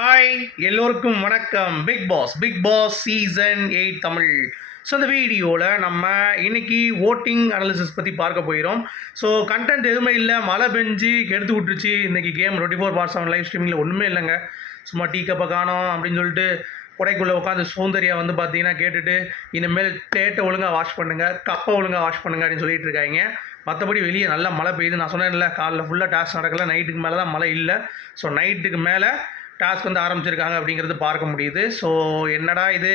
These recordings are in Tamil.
ஹாய் எல்லோருக்கும் வணக்கம். Bigg Boss Bigg Boss season eight Tamil. So இந்த வீடியோவில் நம்ம இன்னைக்கு ஓட்டிங் அனாலிசிஸ் பற்றி பார்க்க போயிடும் ஸோ கண்டென்ட் எதுவுமே இல்லை. மழை பெஞ்சு கெடுத்து விட்டுருச்சு. இன்னைக்கு game twenty four by seven live ஸ்ட்ரீமிங்கில் ஒன்றுமே இல்லைங்க. சும்மா டீ கப்பை காணும் அப்படின்னு சொல்லிட்டு குடைக்குள்ளே உட்காந்து சௌந்தர்யா வந்து பார்த்தீங்கன்னா கேட்டுட்டு இனிமேல் பிளேட்டை ஒழுங்காக வாஷ் பண்ணுங்கள் கப்பை ஒழுங்காக வாஷ் பண்ணுங்க அப்படின்னு சொல்லிட்டு இருக்காங்க. மற்றபடி வெளியே நல்லா மழை பெய்யுது. நான் சொன்னேன்ல காலைல ஃபுல்லாக டாஸ்க் நடக்கல. நைட்டுக்கு மேலே தான் மழை இல்லை. ஸோ நைட்டுக்கு மேலே டாஸ்க் வந்து ஆரம்பிச்சிருக்காங்க அப்படிங்கிறது பார்க்க முடியுது. ஸோ என்னடா இது?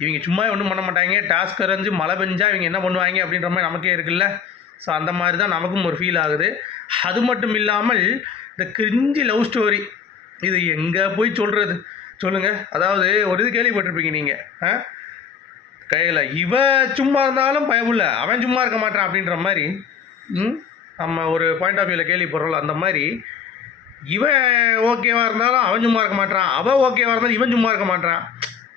இவங்க சும்மா ஒன்றும் பண்ண மாட்டாங்க. டாஸ்க் அரைஞ்சு மழை பெஞ்சா இவங்க என்ன பண்ணுவாங்க அப்படின்ற மாதிரி நமக்கே இருக்குல்ல. ஸோ அந்த மாதிரி தான் நமக்கும் ஒரு ஃபீல் ஆகுது. அது மட்டும் இல்லாமல் இந்த கிரிஞ்சி லவ் ஸ்டோரி இது எங்கே போய் சொல்கிறது சொல்லுங்கள் அதாவது ஒரு இது கேள்விப்பட்டிருப்பீங்க நீங்கள் ஆ? கையில் இவ சும்மா இருந்தாலும் பயமில்ல. அவன் சும்மா இருக்க மாட்டான் அப்படின்ற மாதிரி. ம்? நம்ம ஒரு பாயிண்ட் ஆஃப் வியூவில் கேள்விப்படுறோம்ல அந்த மாதிரி. இவன் ஓகேவாக இருந்தாலும் அவன் சும்மா இருக்க மாட்டான் அவன் ஓகேவாக இருந்தாலும் இவன் சும்மா இருக்க மாட்டான்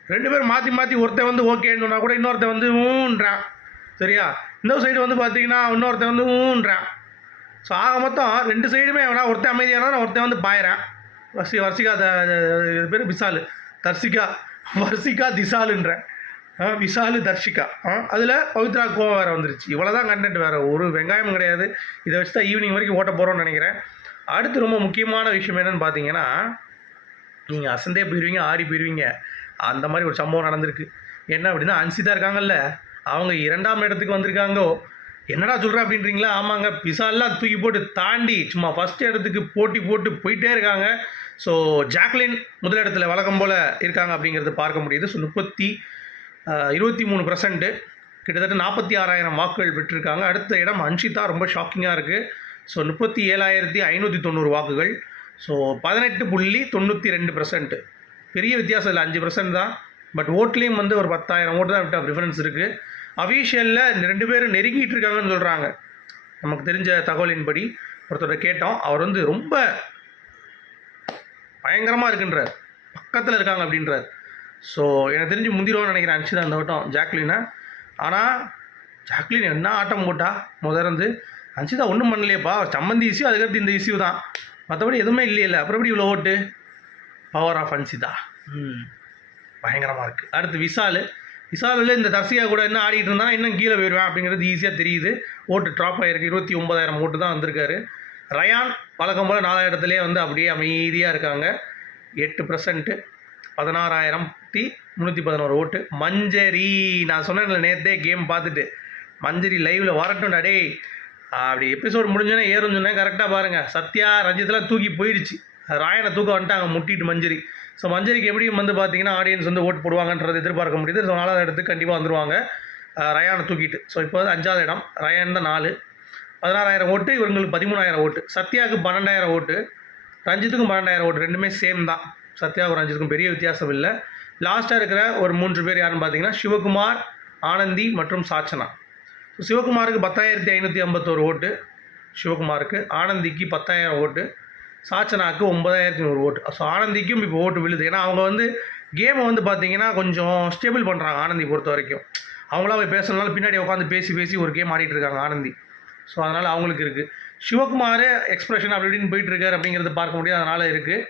ரெண்டு பேரும் மாற்றி மாற்றி ஒருத்தன் வந்து ஓகேன்னு சொன்னால் கூட இன்னொருத்தன் வந்து ஊன்றான். சரியா? இந்த சைடு வந்து பார்த்தீங்கன்னா இன்னொருத்தன் வந்து ஊன்றான். ஸோ ஆக மொத்தம் ரெண்டு சைடுமே வேணா ஒருத்தன் அமைதியானா ஒருத்தன் வந்து பாயிறான். வர்ஷி வர்ஷிகா த இது பேர் விசாலு. தர்ஷிகா வர்ஷிகா திசாலுன்றேன். ஆ, விசாலு தர்ஷிகா. அதில் பவித்ரா கோவம் வேறு வந்துருச்சு. இவ்வளோ தான் கண்டென்ட் வேறு. ஒரு வெங்காயம் கிடையாது. இதை வச்சு தான் ஈவினிங் வரைக்கும் ஓட்ட போகிறோம்னு நினைக்கிறேன். அடுத்து ரொம்ப முக்கியமான விஷயம் என்னென்னு பார்த்தீங்கன்னா நீங்கள் அசந்தே போயிடுவீங்க ஆறி போயிடுவீங்க அந்த மாதிரி ஒரு சம்பவம் நடந்திருக்கு. என்ன அப்படின்னா அன்சிதா இருக்காங்கல்ல அவங்க இரண்டாம் இடத்துக்கு வந்திருக்காங்கோ என்னடா சொல்கிற அப்படின்றீங்களா? ஆமாங்க பிசாலாம் தூக்கி போட்டு தாண்டி சும்மா ஃபஸ்ட் இடத்துக்கு போட்டி போட்டு போயிட்டே இருக்காங்க. ஸோ ஜாக்லின் முதலிடத்தில் வழக்கம் போல் இருக்காங்க அப்படிங்கிறது பார்க்க முடியுது. ஸோ முப்பத்தி இருபத்தி மூணு பர்சன்ட்டு கிட்டத்தட்ட நாற்பத்தி ஆறாயிரம் வாக்குகள் பெற்றிருக்காங்க. அடுத்த இடம் அன்ஷிதா ரொம்ப ஷாக்கிங்காக இருக்குது ஸோ முப்பத்தி ஏழாயிரத்தி ஐநூற்றி தொண்ணூறு வாக்குகள். ஸோ பதினெட்டு புள்ளி தொண்ணூற்றி ரெண்டு பர்சன்ட் பெரிய வித்தியாசம் இல்லை அஞ்சு பர்சன்ட் தான். பட் ஓட்லேயும் வந்து ஒரு பத்தாயிரம் ஓட்டு தான் விட்ட ப்ரிஃபரன்ஸ் இருக்குது அஃபீஷியலில் ரெண்டு பேரும் நெருங்கிட்டு இருக்காங்கன்னு சொல்கிறாங்க நமக்கு தெரிஞ்ச தகவலின்படி ஒருத்தரை கேட்டோம். அவர் வந்து ரொம்ப பயங்கரமாக இருக்குன்றார். பக்கத்தில் இருக்காங்க அப்படின்றார். ஸோ எனக்கு தெரிஞ்சு முந்திரோன்னு நினைக்கிறேன் அன்ஷிதா அந்த வட்டம் ஜாக்லினை. ஆனால் ஜாக்லின் என்ன ஆட்டம் போட்டா முதல்ல அன்ஷிதா ஒன்றும் பண்ணலையேப்பா. சம்மந்தி இஷ்யூ அதுக்கடுத்து இந்த இஷ்யூ தான். மற்றபடி எதுவுமே இல்லையில. அப்புறம் எப்படி இவ்வளோ ஓட்டு? Power of Anshitha. ம். பயங்கரமாக இருக்குது அடுத்து விசால். விசாலில் இந்த தர்சியா கூட என்ன ஆடிட்டு இருந்தா இன்னும் கீழே போயிடுவேன் அப்படிங்கிறது ஈஸியாக தெரியுது. ஓட்டு ட்ராப் ஆகிருக்கு இருபத்தி ஒன்பதாயிரம் ஓட்டு தான் வந்திருக்காரு. ரயான் வழக்கம் போல் நாலாயிரத்துலேயே வந்து அப்படியே அமைதியாக இருக்காங்க. எட்டு பர்சன்ட்டு பதினாறாயிரத்தி முந்நூற்றி பதினோரு ஓட்டு. மஞ்சரி. நான் சொன்னேன்ல நேற்றே கேம் பார்த்துட்டு. மஞ்சரி லைவில் வரட்டும்டா டேய். அப்படி எபிசோடு முடிஞ்சோன்னே ஏறும் சொன்னேன். கரெக்டாக பாருங்கள் சத்யா ரஞ்சித்லாம் தூக்கி போயிடுச்சு. ராயனை தூக்க வந்துட்டாங்க முட்டிட்டு மஞ்சரி. ஸோ மஞ்சரிக்கு எப்படியும் வந்து பார்த்தீங்கன்னா ஆடியன்ஸ் வந்து ஓட்டு போடுவாங்கன்றது எதிர்பார்க்க முடியுது. ஸோ நாலாவது இடத்துக்கு கண்டிப்பாக வந்துருவாங்க. ரயானை தூக்கிட்டு. ஸோ இப்போ வந்து அஞ்சாவது இடம். ரயான் தான் நாலு. பதினாறாயிரம் ஓட்டு இவங்களுக்கு பதிமூணாயிரம் ஓட்டு. சத்யாவுக்கு பன்னெண்டாயிரம் ஓட்டு. ரஞ்சித்துக்கும் பன்னெண்டாயிரம் ஓட்டு. ரெண்டுமே சேம் தான். சத்யாவுக்கும் ரஞ்சித்துக்கும் பெரிய வித்தியாசம் இல்லை. லாஸ்ட்டாக இருக்கிற ஒரு மூன்று பேர் யாருன்னு பார்த்தீங்கன்னா சிவகுமார் ஆனந்தி மற்றும் சாச்சனா. ஸோ சிவகுமாருக்கு பத்தாயிரத்தி ஐநூற்றி ஐம்பத்தோரு ஓட்டு சிவகுமாருக்கு ஆனந்திக்கு பத்தாயிரம் ஓட்டு சாச்சனாக்கு ஒன்பதாயிரத்தி நூறு ஓட்டு. ஸோ ஆனந்திக்கும் இப்போ ஓட்டு விழுது. ஏன்னா அவங்க வந்து கேமை வந்து பார்த்தீங்கன்னா கொஞ்சம் ஸ்டேபிள் பண்ணுறாங்க ஆனந்தி பொறுத்த வரைக்கும். அவங்களா போய் பேசுறதுனால பின்னாடி உட்காந்து பேசி பேசி ஒரு கேம் ஆடிட்டு இருக்காங்க ஆனந்தி. ஸோ அதனால் அவங்களுக்கு இருக்குது சிவகுமார் எக்ஸ்பிரஷன் அப்படி இப்படின்னு போயிட்டுருக்காரு இருக்காரு அப்படிங்கிறத பார்க்க முடியாது. அதனால் இருக்குது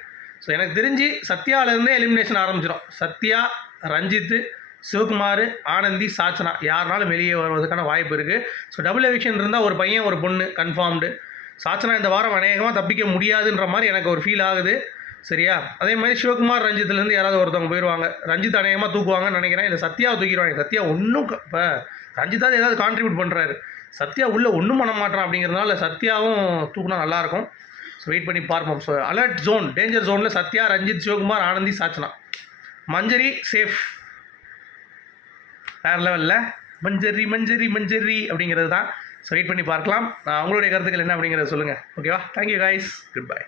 ஸோ எனக்கு தெரிஞ்சு சத்யாவிலேருந்தே எலிமினேஷன் ஆரம்பிச்சிடும் சத்யா ரஞ்சித்து சிவகுமார் ஆனந்தி சாச்சனா யாருனாலும் வெளியே வருவதற்கான வாய்ப்பு இருக்குது ஸோ டபுள் எவிக்ஷன் இருந்தால் ஒரு பையன் ஒரு பொண்ணு கன்ஃபார்ம்டு சாச்சனா இந்த வாரம் அநேகமாக தப்பிக்க முடியாதுன்ற மாதிரி எனக்கு ஒரு ஃபீல் ஆகுது. சரியா? அதே மாதிரி சிவகுமார் ரஞ்சித்லேருந்து யாராவது ஒருத்தவங்க போயிடுவாங்க ரஞ்சித் அநேகமாக தூக்குவாங்கன்னு நினைக்கிறேன். இல்லை சத்யாவை தூக்கிடுவாங்க. சத்யா ஒன்றும் இப்போ ரஞ்சித்தாவது ஏதாவது கான்ட்ரிபியூட் பண்ணுறாரு சத்யா உள்ளே ஒன்றும் பண்ண மாட்டான் அப்படிங்கிறதுனால சத்யாவும் தூக்குனா நல்லாயிருக்கும் ஸோ வெயிட் பண்ணி பார்ப்போம். ஸோ அலர்ட் ஜோன் டேஞ்சர் ஜோனில் சத்யா ரஞ்சித் சிவகுமார் ஆனந்தி சாச்சனா. மஞ்சரி சேஃப் வேறு லெவலில் மஞ்சரி மஞ்சரி மஞ்சரி அப்படிங்கிறது தான். ஸோ வெயிட் பண்ணி பார்க்கலாம். அவங்களுடைய கருத்துக்கள் என்ன அப்படிங்கிறத சொல்லுங்கள் ஓகேவா தேங்க்யூ காய்ஸ் குட் பை